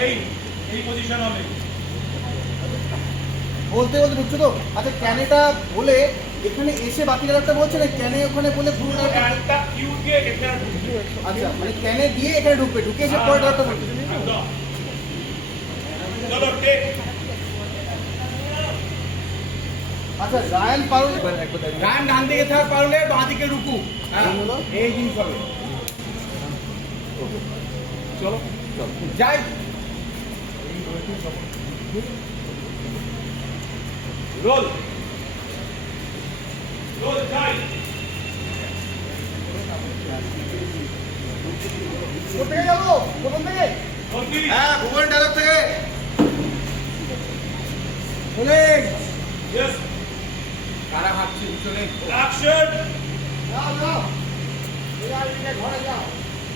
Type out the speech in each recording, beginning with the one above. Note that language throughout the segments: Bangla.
এই এই পজিশন হবে বলতে বলতে ঢুকছো তো? আচ্ছা ক্যানেটা বলে এখানে এসে বাকি একটা বলছে না ক্যানে ওখানে বলে পুরো এখানে ঢুকবে আচ্ছা মানে ক্যানে দিয়ে এখানে ঢুকবে? ঢুকে এসে পরে একটা বলছে চলো টেক আচ্ছা রায়ান পারুল ডান ডান দিকে থাক পারলে বাঁ দিকে রুকু। হ্যাঁ, এই জিনিস হবে। চলো যাই। রোল। রোল যাই। কোথায় যাব? কোথা থেকে? হ্যাঁ ভুবন ডায়লগ থেকে। চলে ইয়েস কারা হাঁটছে চলে অ্যাকশন যাও যাও। ঘরে যাও।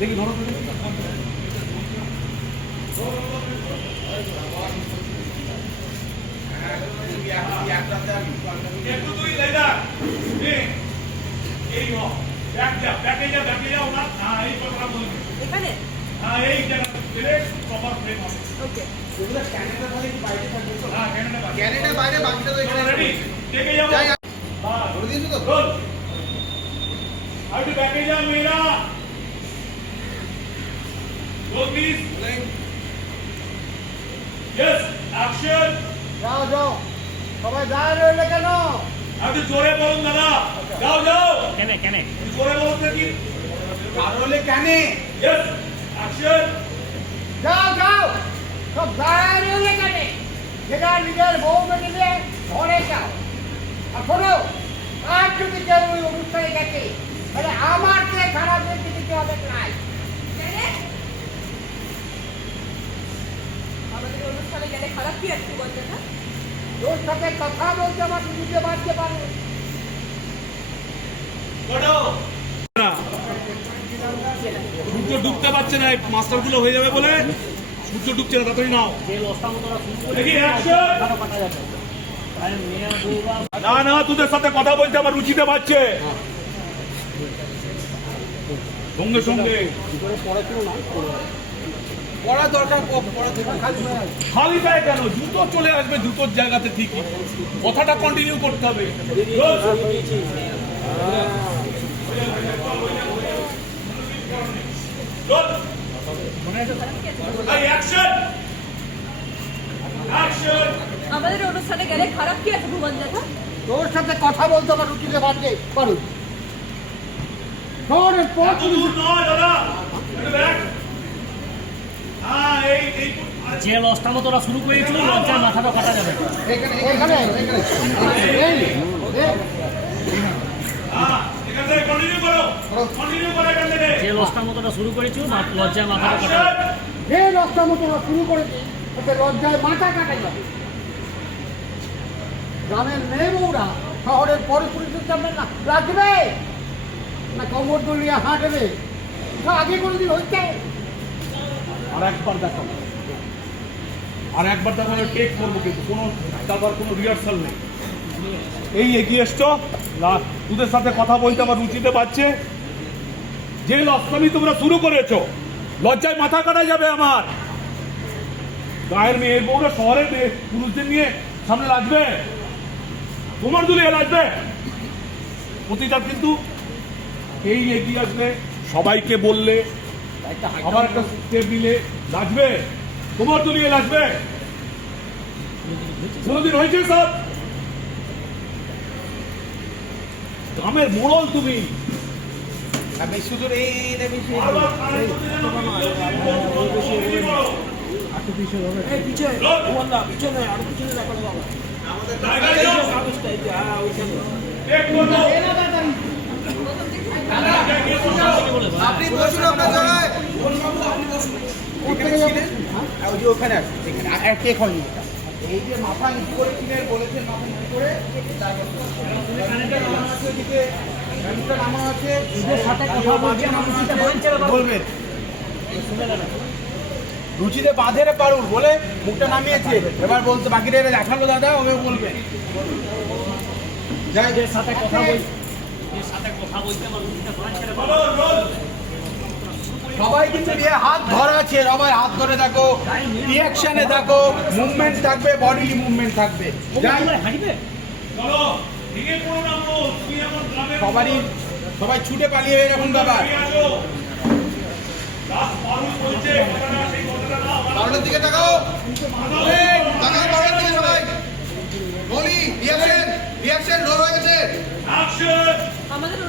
দেখি ধরো তো হ্যাঁ এখানে? হ্যাঁ এই জায়গা প্রপার ফ্রেম হবে ওকে এগুলো ক্যানেডা তাহলে কি বাইরে থাকবে তো? হ্যাঁ ক্যানেডা বাইরে বাকিটা তো এখানে রেডি যাব ধরে দিয়েছ তো মেয়েরা রোল প্লিজ ইয়েস অ্যাকশন যাও যাও সবাই যায় রইলে কেন একটু জোরে বলুন দাদা যাও যাও কেনে কেনে একটু জোরে বলুন দেখি তাহলে ক্যানে ইয়েস অ্যাকশন যাও যাও সব যায় রইলে কেন যেটা নিজের বউ মেটে দিয়ে ঘরে যাও আর শোনো আর যদি কেউ ওই অনুষ্ঠানে গেছে তাহলে আমার চেয়ে খারাপ ব্যক্তি দিতে হবে নাই গেলে আমাদের এই অনুষ্ঠানে গেলে খারাপ কি আছে বলতে না সাথে কথা বলতে আমার বুঝতে পারতে পারে সূর্য ডুবতে পারছে না মাস্টারগুলো হয়ে যাবে বলে সূর্য ডুবছে না তাড়াতাড়ি নাও। না না তোদের সাথে কথা বলতে আমার রুচিতে পাচ্ছে সঙ্গে সঙ্গে। পড়া দরকার প- পড়া দরকার। খালি গায়ে কেন? জুতো চলে আসবে জুতোর জায়গাতে ঠিকই। কথাটা কন্টিনিউ করতে হবে। অ্যাকশন অ্যাকশন আমাদের অনুষ্ঠানে গেলে খারাপ কি আছে ভুবন দাদা? তোর সাথে কথা বলতে আমার রুচিতে পারতে পারো শোন পর দূর নয় দাদা একটু দেখ হ্যাঁ এই এই যে লসটা মতো ওরা শুরু করেছিল, লজ্জায় মাথাটা কাটা যাবে। যে লসটা মতো ওরা শুরু করেছিল লজ্জায় মাথাটা কাটা যে রাস্তা মতো ওরা শুরু করেছে ওতে লজ্জায় মাথা কাটা যাবে। গ্রামের মেয়ে বউরা শহরের সামনে না রাখবে না কমর দলিয়ে হাঁটবে আগে কোনোদিন হইতে আর একবার দেখো। আর একবার দেখো টেক করব কিন্তু কোনো তারপর কোনো রিহার্সাল নেই। এই এগিয়ে এসছো না তোদের সাথে কথা বলতে আমার রুচিতে পাচ্ছে। যে লস্কামি তোমরা শুরু করেছ লজ্জায় মাথা কাটা যাবে আমার। গায়ের মেয়ের বউরা শহরের মেয়ে পুরুষদের নিয়ে সামনে লাগবে তোমার দুলিয়ে লাগবে প্রতিটা কিন্তু এই এগিয়ে আসবে সবাইকে বললে আমার একটা স্টেপ নিলে লাগবে তোমার তো নিয়ে লাগবে। কোনোদিন হয়েছে সব? গ্রামের মোড়ল তুমি। আমি শুধু। আপনি বসুন আপনার জায়গায়। ওই যে ওখানে এখানে। কে খননি এই যে মাথা নিচু করেছিলেন বলেছেন মাথা নিচু করে নামা আছে ওদিকে নামা আছে নিজের সাথে কথা রুচিতে। বলবেন। বাঁধে রে পারুল বলে মুখটা নামিয়েছে। এবার বলতে বাকিটা এরা দেখাল দাদা ওকে বলবে। যাই সাথে কথা বলছি কথা বলতে আমার বাবু। সবাই কিন্তু দিয়ে হাত ধরা আছে। সবাই হাত ধরে থাকো রিয়াকশনে থাকো মুভমেন্ট থাকবে বডিলি মুভমেন্ট থাকবে। সবারই সবাই ছুটে পালিয়ে এখন ব্যাপার। দিকে তাকাও। তাকাও কারণের দিকে সবাই। বলি রিয়াকশন রিয়াকশন রো হয়ে গেছে। অ্যাকশন আমাদের